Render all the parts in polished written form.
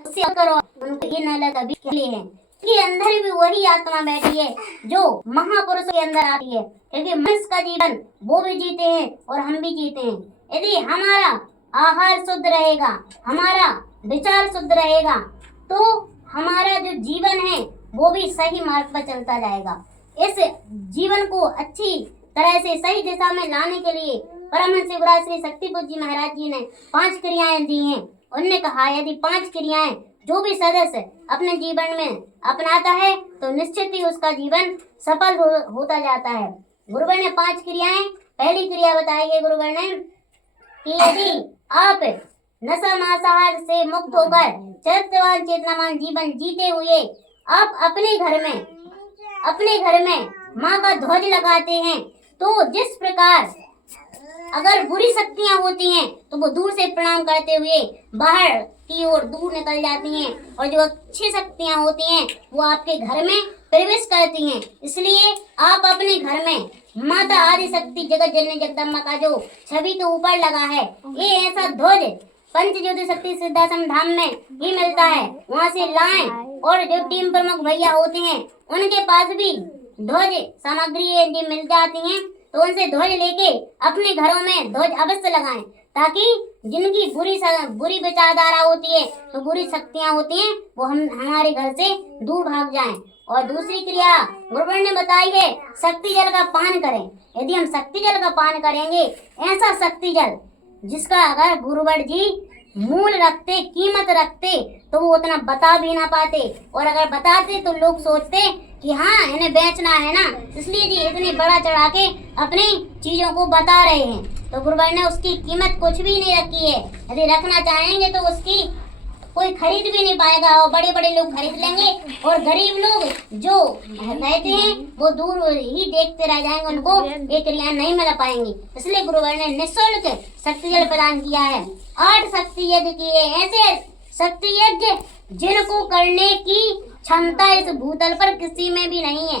उससे करो, उनको ये न लगा अभी के लिए है कि अंदर भी वही आत्मा बैठी है जो महापुरुषों के अंदर आती है, क्योंकि मनुष्य का जीवन वो भी जीते हैं और हम भी जीते हैं। यदि हमारा आहार शुद्ध रहेगा, हमारा विचार शुद्ध रहेगा, तो हमारा जो जीवन है वो भी सही मार्ग पर चलता जाएगा। इस जीवन को अच्छी तरह से सही दिशा में लाने के लिए परमहंस युवराज श्री शक्तिपुंज जी महाराज जी ने 5 क्रियाएं दी हैं। उन्होंने कहा यदि 5 क्रियाएं जो भी सदस्य अपने जीवन में अपनाता है तो निश्चित ही उसका जीवन सफल होता जाता है। गुरुवर ने 5 क्रियाएं, पहली क्रिया बताई है गुरुवर ने कि यदि आप नशा मांसाहार से मुक्त होकर चरित्रवान चेतनावान जीवन जीते हुए आप अपने घर में माँ का ध्वज लगाते हैं, तो जिस प्रकार अगर बुरी शक्तियां होती हैं तो वो दूर से प्रणाम करते हुए बाहर की ओर दूर निकल जाती हैं, और जो अच्छी शक्तियां होती हैं वो आपके घर में प्रवेश करती हैं। इसलिए आप अपने घर में माता आदि शक्ति जगत जननी जगदम्बा का जो छवि के ऊपर लगा है, ये ऐसा ध्वज पंच ज्योति शक्ति सिद्धाश्रम धाम में ही मिलता है, वहाँ से लाएं। और जो टीम प्रमुख भैया होते हैं उनके पास भी ध्वज सामग्री मिल जाती हैं, तो उनसे ध्वज लेके अपने घरों में ध्वज अवश्य लगाएं, ताकि जिनकी बुरी विचारधारा होती है, तो बुरी शक्तियां होती हैं, वो हमारे घर से दूर भाग जाएं। और दूसरी क्रिया गुरुवर ने बताई है शक्ति जल का पान करें। यदि हम शक्ति जल का पान करेंगे, ऐसा शक्ति जल जिसका अगर गुरुवर जी मूल रखते, कीमत रखते, तो वो उतना बता भी ना पाते, और अगर बताते तो लोग सोचते कि हाँ इन्हें बेचना है ना, इसलिए जी इतनी बड़ा चढ़ा के अपनी चीजों को बता रहे हैं। तो गुरुवर ने उसकी कीमत कुछ भी नहीं रखी है। यदि रखना चाहेंगे तो उसकी कोई खरीद भी नहीं पाएगा, और बड़े बड़े लोग खरीद लेंगे, और गरीब लोग जो रहते हैं वो दूर ही देखते रह जाएंगे, उनको ये क्रियाएं नहीं मिल पाएंगी। इसलिए गुरुवर ने निःशुल्क शक्ति जल प्रदान किया है। 8 शक्ति यज्ञ किए, ऐसे शक्ति यज्ञ जिनको करने की क्षमता इस भूतल पर किसी में भी नहीं है।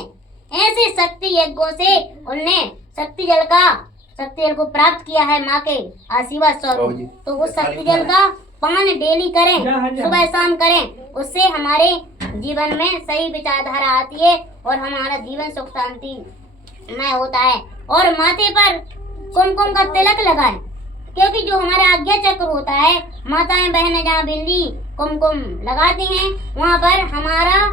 ऐसे शक्ति यज्ञों से उन्होंने शक्ति जल को प्राप्त किया है माँ के आशीर्वाद स्वरूप। तो उस शक्ति जल का पान डेली करें, सुबह शाम करें, उससे हमारे जीवन में सही विचारधारा आती है और हमारा जीवन सुख शांति में होता है। और माथे पर कुमकुम का तिलक लगाएं, क्योंकि जो हमारा आज्ञा चक्र होता है, माताएं बहनें जहाँ बिंदी कुमकुम लगाती हैं, वहाँ पर हमारा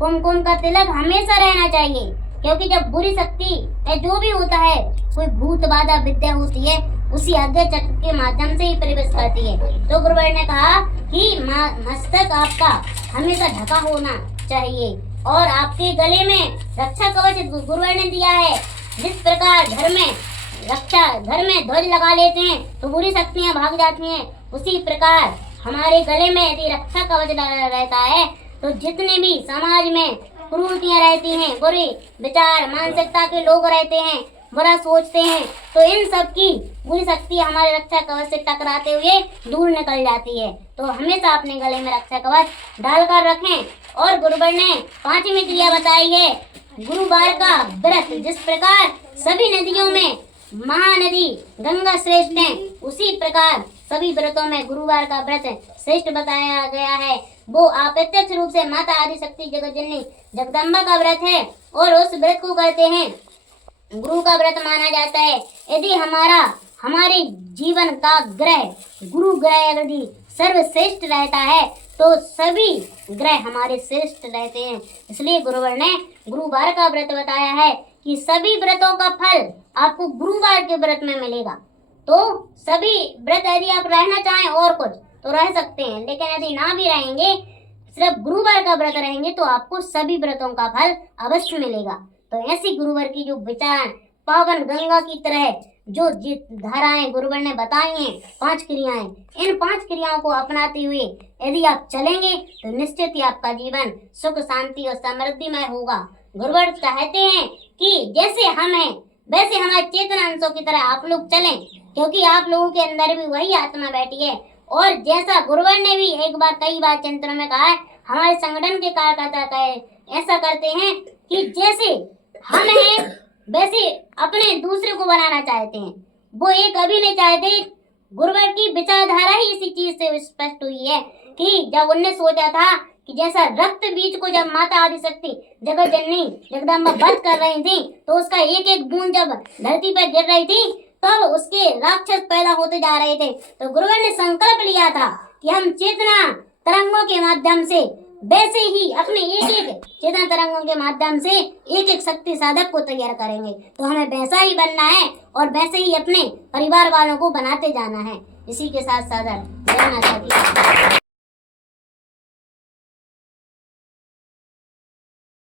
कुमकुम का तिलक हमेशा रहना चाहिए, क्योंकि जब बुरी शक्ति या जो भी होता है, कोई भूत बाधा विद्या होती है, उसी आज्ञा चक्र के माध्यम से ही प्रवेश करती है। तो गुरुवर ने कहा कि मस्तक आपका हमेशा ढका होना चाहिए, और आपके गले में रक्षा कवच गुरुवर ने दिया है। जिस प्रकार घर में ध्वज लगा लेते हैं तो बुरी शक्तियां भाग जाती हैं, उसी प्रकार हमारे गले में यदि रक्षा कवच रहता है, तो जितने भी समाज में कुरीतियां रहती हैं, बुरे विचार मानसिकता के लोग रहते हैं, बुरा सोचते हैं, तो इन सब की बुरी शक्ति हमारे रक्षा कवच से टकराते हुए दूर निकल जाती है। तो हमेशा अपने गले में रक्षा कवच डालकर रखें। और गुरुवर ने 5वीं क्रिया बताई है गुरुवार का व्रत। जिस प्रकार सभी नदियों में महानदी गंगा श्रेष्ठ है, उसी प्रकार सभी व्रतों में गुरुवार का व्रत श्रेष्ठ बताया गया है। वो अप्रत्यक्ष रूप से माता आदि शक्ति जगत जननी जगदम्बा का व्रत है, और उस व्रत को करते हैं गुरु का व्रत माना जाता है। यदि हमारे जीवन का ग्रह गुरु ग्रह यदि सर्वश्रेष्ठ रहता है, तो सभी ग्रह हमारे श्रेष्ठ रहते हैं। इसलिए गुरुवर ने गुरुवार का व्रत बताया है कि सभी व्रतों का फल आपको गुरुवार के व्रत में मिलेगा। तो सभी व्रत यदि आप रहना चाहें और कुछ तो रह सकते हैं, लेकिन यदि ना भी रहेंगे, सिर्फ गुरुवार का व्रत रहेंगे, तो आपको सभी व्रतों का फल अवश्य मिलेगा। तो ऐसी गुरुवार की जो विचार पावन गंगा की तरह जो धाराएं गुरुवर ने बताई हैं, 5 क्रियाएं, इन 5 क्रियाओं को अपनाते हुए यदि आप चलेंगे तो निश्चित ही आपका जीवन सुख शांति और समृद्धिमय होगा। गुरुवर चाहते हैं कि जैसे हम हैं वैसे हमारे चेतन अंशों की तरह आप लोग चलें, क्योंकि आप लोगों के अंदर भी वही आत्मा बैठी है। और जैसा गुरुवर ने भी कई बार चिंतन में कहा है, हमारे संगठन के कार्यकर्ता ऐसा करते हैं कि जैसे हम हैं वैसे अपने दूसरे को बनाना चाहते हैं। वो एक कभी नहीं चाहते। गुरुवर की विचारधारा ही इसी चीज से स्पष्ट हुई है कि जब उनने सोचा था कि जैसा रक्त बीज को जब माता आदिशक्ति जगत जननी जगदम्बा वध कर रही थी, तो उसका एक एक बूंद जब धरती पर गिर रही थी, तब उसके राक्षस पैदा होते जा रहे थे। तो गुरुवर ने संकल्प लिया था कि हम चेतना तरंगों के माध्यम से वैसे ही अपने एक एक चेतना तरंगों के माध्यम से एक एक शक्ति साधक को तैयार करेंगे। तो हमें वैसा ही बनना है और वैसे ही अपने परिवार वालों को बनाते जाना है। इसी के साथ साथ जय माता दी।